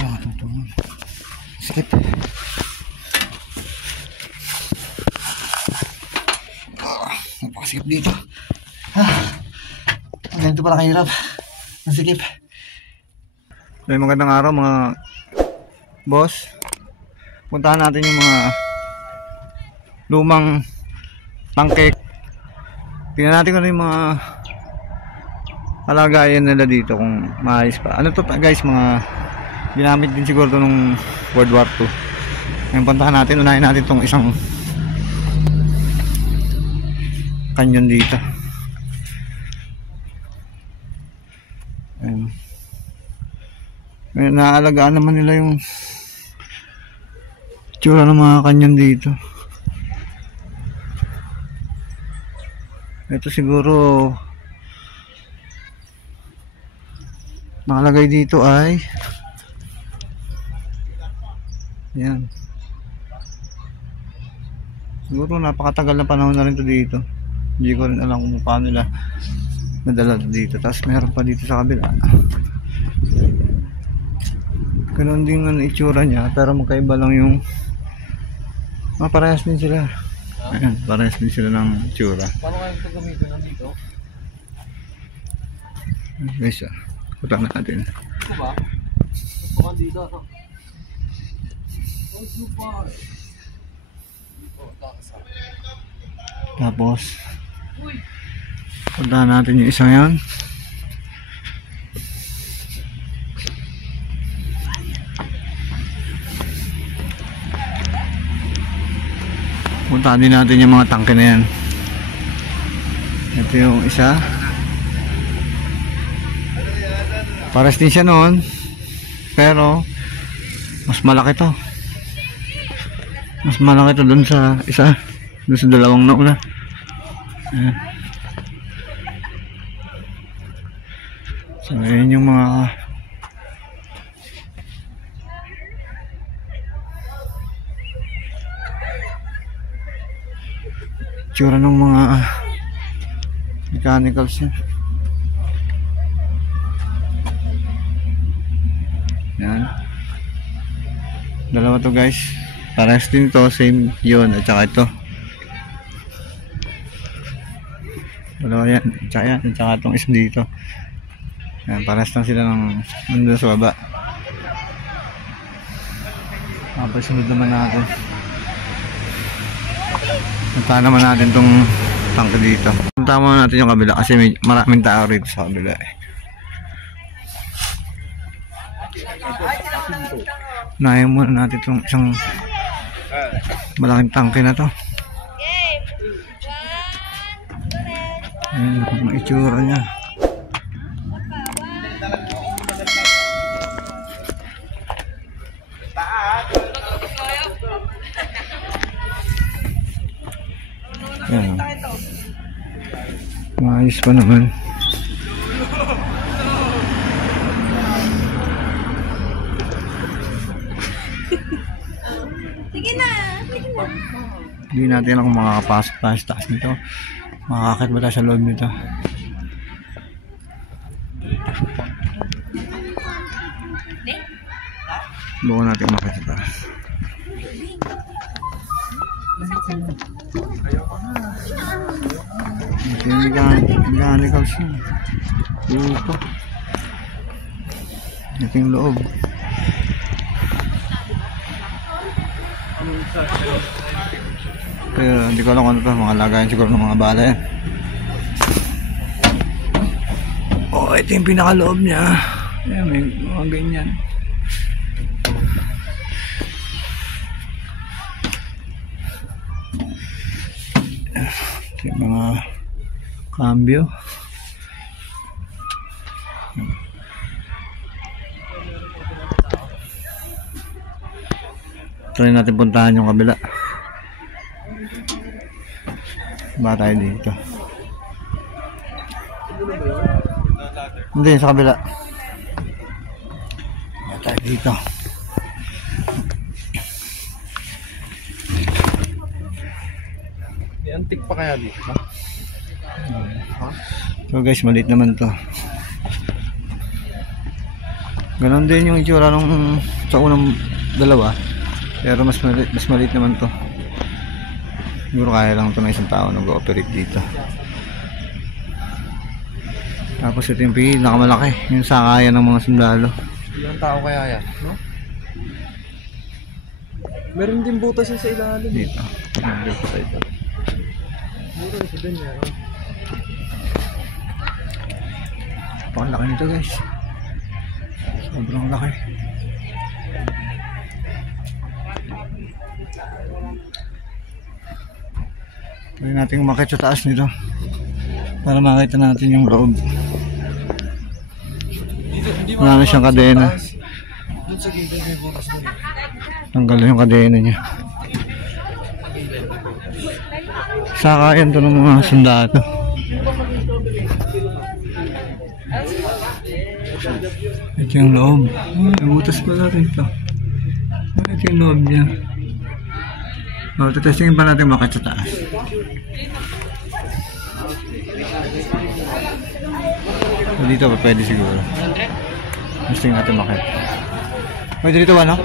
lang tutungan. Skip. Napakasikip dito. Ganito pala kahirap. Nasikip. May magandang araw mga boss. Puntahan natin yung mga lumang tangke. Tingnan natin kung ano yung mga kalagayan nila dito kung maayos pa. Ano to guys, mga ginamit din siguro to nung World War II. Ngayon puntahan natin, unahin natin tong isang kanyon dito. Ayan. Ngayon, naaalagaan naman nila yung tsura ng mga kanyon dito. Ito siguro nakalagay dito ay yan. Siguro napakatagal na panahon na rin to dito. Hindi ko rin alam kung paano nila nadala dito. Tapos meron pa dito sa kabila. Ganoon din ang itsura niya, pero magkaiba lang yung parehas din sila. Ayan, parehas din sila ng itsura. Paano kayo ito gamitin nandito? Guys, punta natin. Ito ba? Ito ka dito. Oh, super! Tapos puntahan natin yung isang yan. Puntahan din natin yung mga tangke na yan. Ito yung isa. Pares din siya noon, pero mas malaki to. Mas malaki to dun sa isa, dun sa dalawang nauna. Ayan. So ayan yung mga tsura ng mga mechanicals niya. Yan. Dalawa to guys. Parehas din to, same yun at saka ito. Dalawa yan, at saka itong isa dito. Yan, parehas lang sila ng nandun sa baba. Tapos sunod naman natin. Puntahan naman natin itong tangke dito. Puntahan muna natin yung kabila kasi may maraming tao rito sa kabila eh. Unahin muna natin itong isang malaking tangke na to. Ayan ang itsura niya. Ayan. Maayos pa naman. Sige na, sige na. Hindi natin alam kung makakapasok tayo sa taas nito. Makakakit ba tayo sa loob nito? Buo natin makakit sa taas. Ito yung mechanicals yun. Dito. Ito yung loob. Pero hindi ko alam kung ano ito, mga lagayan siguro ng mga bala yan. Oh, ito yung pinakaloob niya. Ayan, may mga ganyan. Ito yung mga cambio. Try natin puntahan yung kabila. Ba tayo dito? Hindi, sa kabila. Ba tayo dito? Antik pa kaya dito? So guys, maliit naman to. Ganon din yung itsura nung sa unang dalawa. Pero mas maliit naman to. Siguro kaya lang ito ng isang tao nag-ooperate dito. Tapos ito yung pinakamalaki, yung sakayan ng mga sundalo. Ilang tao kaya yan, no? Meron din butas yun sa ilalim. Dito. Dito pa ito. Meron isa din meron. Pakalaki nito guys. Sobrang laki. Pwede natin umakit sa taas nito para makita natin yung loob. Wala na siyang kadena. Doon sa gilid may butas doon. Tanggal yung kadena niya. Sakayan to ng mga sundalo. Ito yung loob. May butas pala rin ito. Ito yung loob niya. Testingin pa natin makit sa taas. Dito pa pwede siguro. Testing natin makit. Pwede dito ba, no?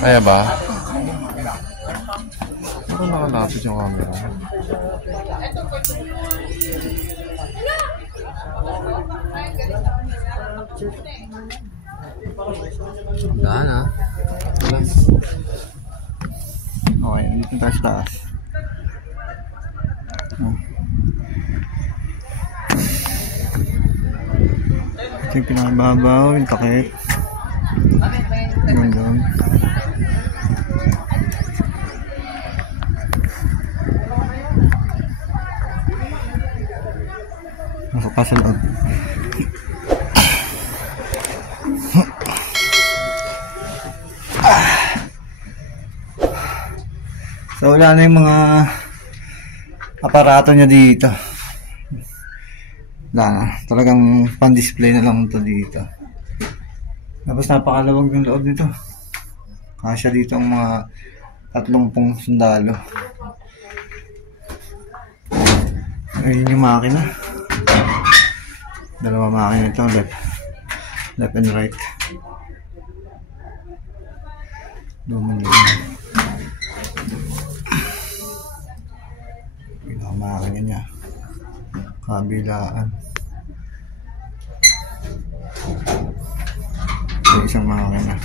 Kaya ba? Parang nakalapit yung camera. Sandaan ah. Wala. Okay, dito tayo sa taas. Ito yung pinakababaw, yung takip. Doon. Masok pa sa loob. So wala na yung mga aparato niya dito. Wala na. Talagang pan-display na lang ito dito. Tapos napakalawag yung loob nito. Kasya dito ang mga 30 sundalo. Ayun yung makina. Dalawa makina ito. Left and right. Doon pinakamakina niya, kabilaan, isang makina,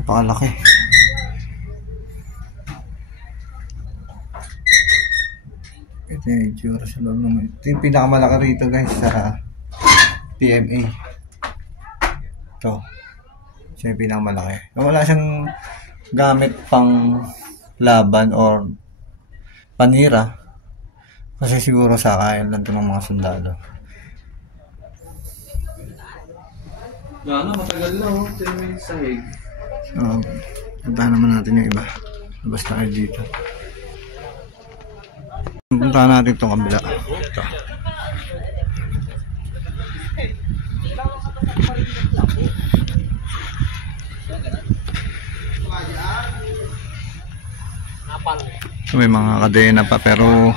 napakalaki. Ito yung itsura sa loob naman. Ito yung pinakamalaki rito guys sa PMA. Ito siya yung pinakamalaki. Wala siyang gamit pang laban or panira kasi siguro sakayan lang ito ng mga sundalo. Ano, matagal na oh. 10 minutes sahig. So, puntahan naman natin yung iba. Labas tayo dito. Puntahan natin itong kabila. Ito. So, may mga kadena pa pero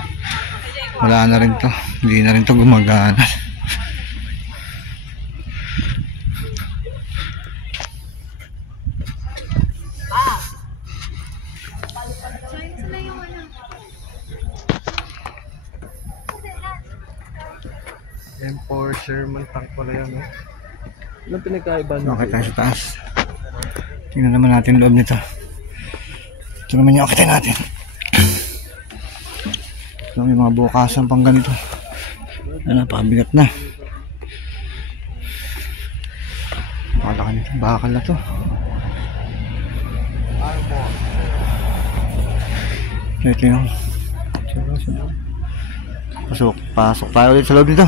wala na rin to. Hindi na rin to gumagana. M4 Sherman tank pala yan eh. Anong pinagkaiba nito? Okay tayo sa taas. Tingnan naman natin loob nito. Ito naman yung akitin natin. So, may mga bukasan pang ganito. Napakabigat na. Makalaki nito. Bakal na to. Ito yung pasok tayo ulit sa loob nito.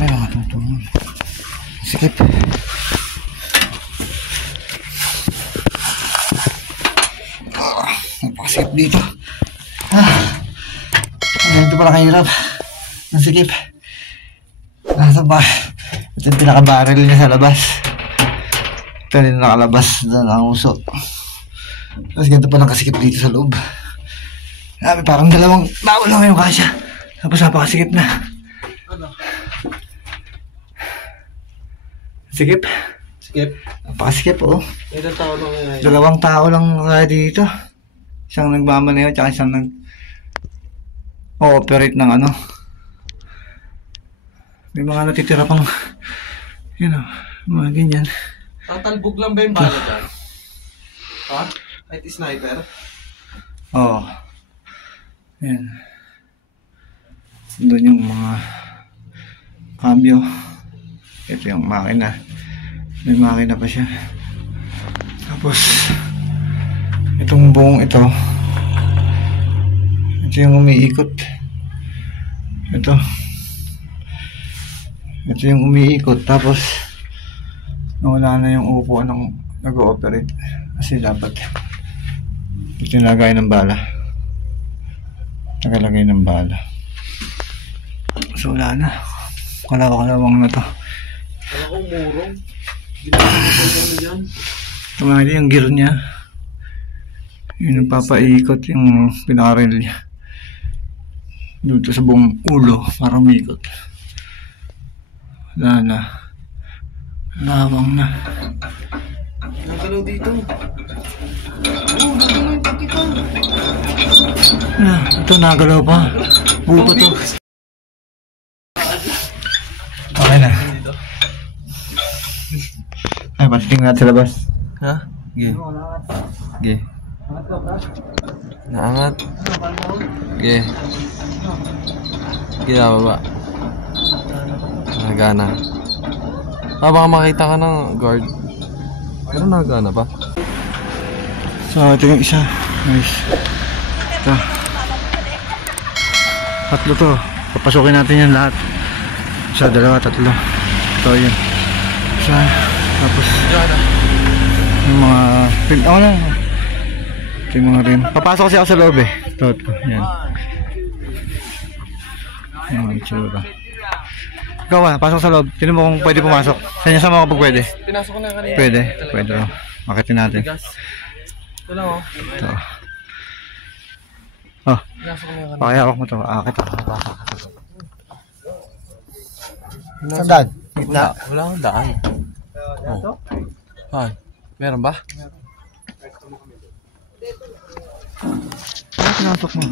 May mga tungtungan. Sikip. Napakasikip dito. Ito pala kahirap. Ang sikip. Nasa ba? Ito yung pinakabaril niya sa labas. Ito yung nakalabas doon ang usok. Tapos ganito palang kasikip dito sa loob. Sabi, parang dalawang bao lang yung kasya. Tapos napakasikip na. Ano? Sikip. Skip. Napakasikip, oh. Ilang tao lang ngayon? 2 tao lang kaya dito. Isang nagmamaneho, tsaka isang nag-ooperate ng ano. May mga natitira pang, yun o, mga ganyan. Tatalbog lang ba yung bala dyan? Ha? Kahit sniper? Oo. Ayan. Doon yung mga cambio. Ito yung makina. May makina pa siya. Tapos, itong buong ito, ito yung umiikot. Ito yung umiikot. Tapos, nawala na yung upuan ng nag-ooperate. Kasi dapat ito yung lagay ng bala. Nakalagay ng bala. So wala na. Kalawang na to. Kala ko murong. Ginagawa ko ano dyan. Tumali yung gear niya. Yung nagpapaikot yung pinakarel niya. Dito sa buong ulo para umikot. Wala na. Lawang na. Nagalaw dito. Oo, nagalaw yung pagkita. Ito nagalaw pa. Buto to. Okay na. Ay, patitingin natin sa labas. Ha? Ge. Ge. Naangat. Ge. Ge, baba. Nagana. Baka makita ka ng guard. Pero nagana pa. So, ito yung isa. Nice. Ito. 3 to. Papasukin natin yan lahat. 1, 2, 3. Ito yun. Isa. Tapos, yung mga rim. Ako na. Ito yung mga rim. Papasok kasi ako sa loob eh. Ito. Yan. Yung itsura. Ikaw ba? Pasok sa loob. Tinan mo kung pwede pumasok. Sa mga kapag pwede. Pinasok ko na kanina. Pwede. Pwede. Makitin natin. Ito lang oh. Ito. Oh. Pinasok ko na kanina. Pakihawak mo ito. Akit ako. Saan daan? Gitna? Wala akong daan. Oh. Ay, meron ba? Ano pinasok mo?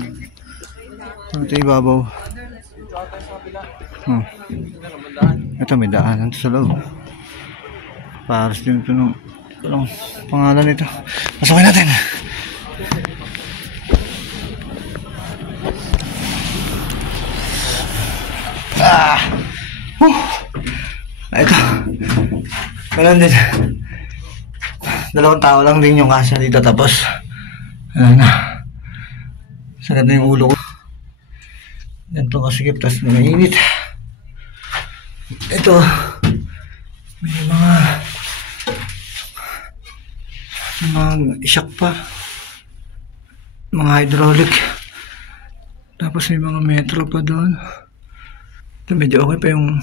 Ito ibabaw. Oh. Ito may daanan sa loob. Paras din ito nung pangalan nito. Pasukin natin. Ito. Meron din. 2 tao lang din yung kasya dito. Tapos wala na. Sagad na yung ulo ko. Ganito kasikip. Tapos mainit. Ito. May mga shock pa. Mga hydraulic. Tapos may mga metro pa doon. Ito medyo okay pa yung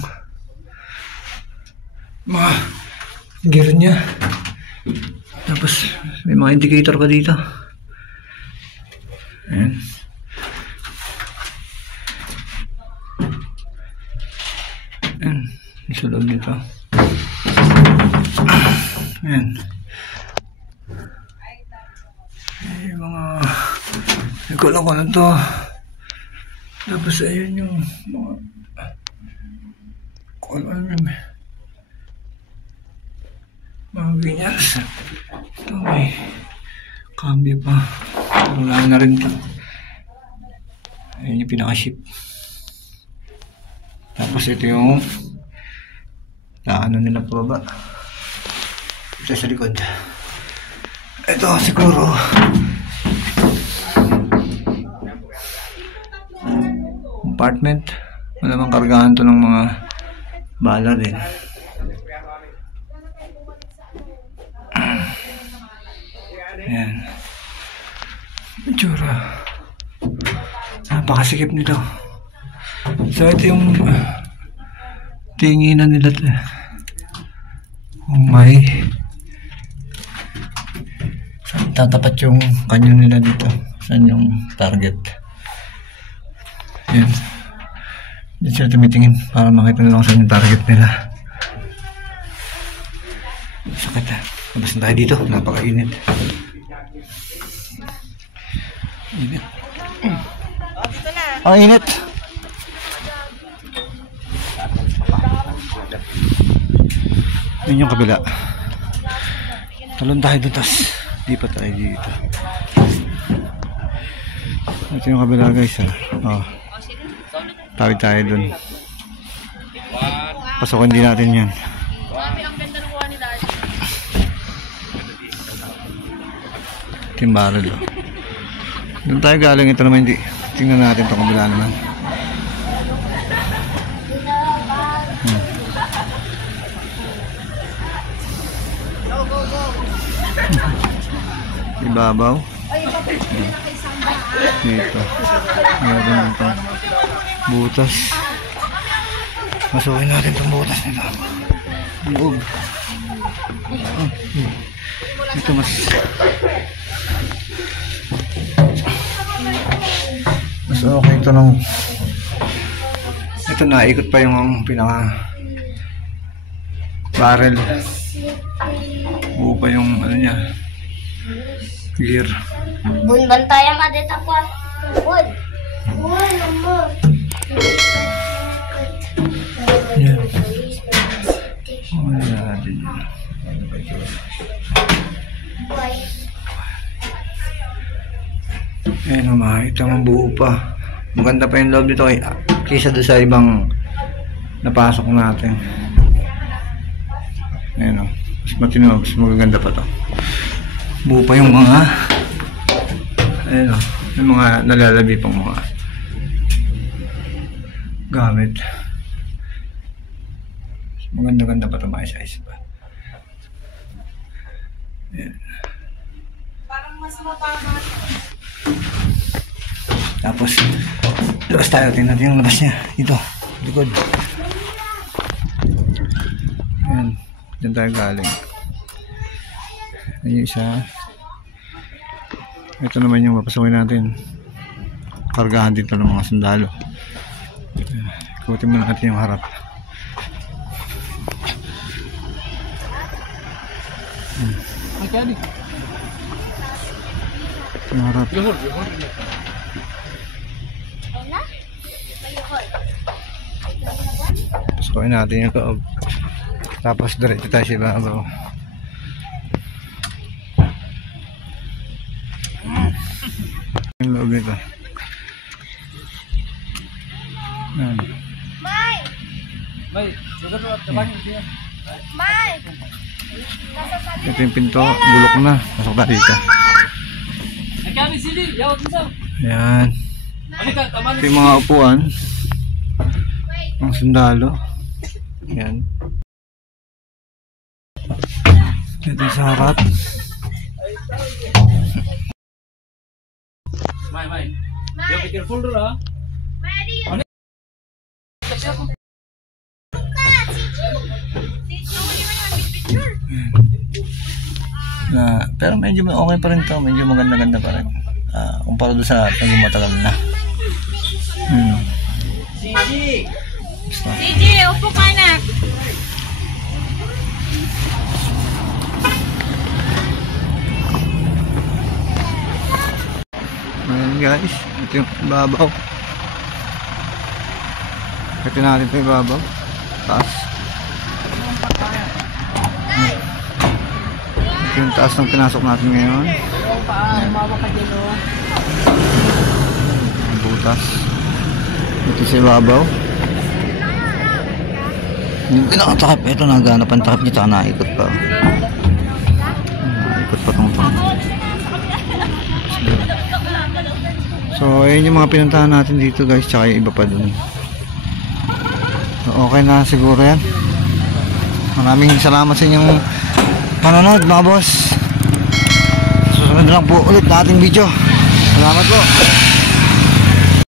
mga gear niya. Tapos may mga indicator pa dito. Ayan. Ayan. Sa loob nito. Ayan. Ay, mga hindi ko alam kung ano to. Tapos ayun yung mga kung ano yung mga vinyas. Ito may cambio pa. Wala na rin ito. Ayun yung pinaka-ship. Tapos ito yung ano nila pa baba. Ito sa likod. Ito siguro compartment. Malamang kargahan to ng mga bala din. Ayan. Itsura. Napakasikip nito. So ito yung tinginan nila to. Kung may tatapat yung kanyo nila dito sa saan yung target. Yan. Diyan sila tumitingin para makita nila kung saan yung target nila. Sakit na. Labas na tayo dito. Napakainit. Init. Ang init. Yun yung kabila. Talon tayo dun, tas di pa tayo dito. Ito yung kabila guys, oh. Tawid tayo dun. Pasokan din natin yan. Ito yung barrel, oh. Doon tayo galing. Ito naman hindi. Tingnan natin itong kabila naman. Ibabaw. Dito. Meron itong butas. Masukin natin itong butas nito. Loob. Ito mas okay ito nung ito naikot pa yung pinaka barrel. Buo pa yung ano niya, gear. Bun bantayan adeta ko. Bun. Bun mo. Yan. Ano natin yan. Ayan o, makikita mo buo pa. Maganda pa yung loob dito kaysa doon sa ibang napasok natin. Ayan o, mas matino, mas magaganda pa to. Buo pa yung mga ayan o, yung mga nalalabi pang mga gamit. Maganda-ganda pa ito, maayos-ayos pa. Ayan. Parang mas mapangit. Tapos labas tayo, tingnan natin yung labas niya dito, likod. Ayan, dyan tayo galing. Ayan yung isa. Ito naman yung papasukin natin. Kargahan dito ng mga sundalo. Ikutin mo natin yung harap. Yung harap. Pasukin natin yung loob. Tapos diretso tayo sa ibabaw. Yung loob nito. Yan. Ito yung pinto, bulok na. Pasok tayo dito. Ayan. Ito yung mga upuan ng sundalo. Ayan. Ito yung sa harap. Be careful, ha? Pero medyo okay pa rin to, medyo maganda-ganda pa rin. Kumpara doon sa matagal na. Sige, upo ka na. Ayan guys, ito yung ibabaw. Ito natin ito ibabaw. Taas. Ito yung taas ng pinasok natin ngayon. Ang butas. Ito sa ibabaw. Yung pinakatakip, ito naghanap ang takip niya, tsaka naikot pa. Naikot pa itong ito. So ayun yung mga pinuntahan natin dito guys, tsaka yung iba pa dun. So okay na siguro yan. Maraming salamat sa inyong manonood mga boss. Susunod lang po ulit na ating video. Salamat po.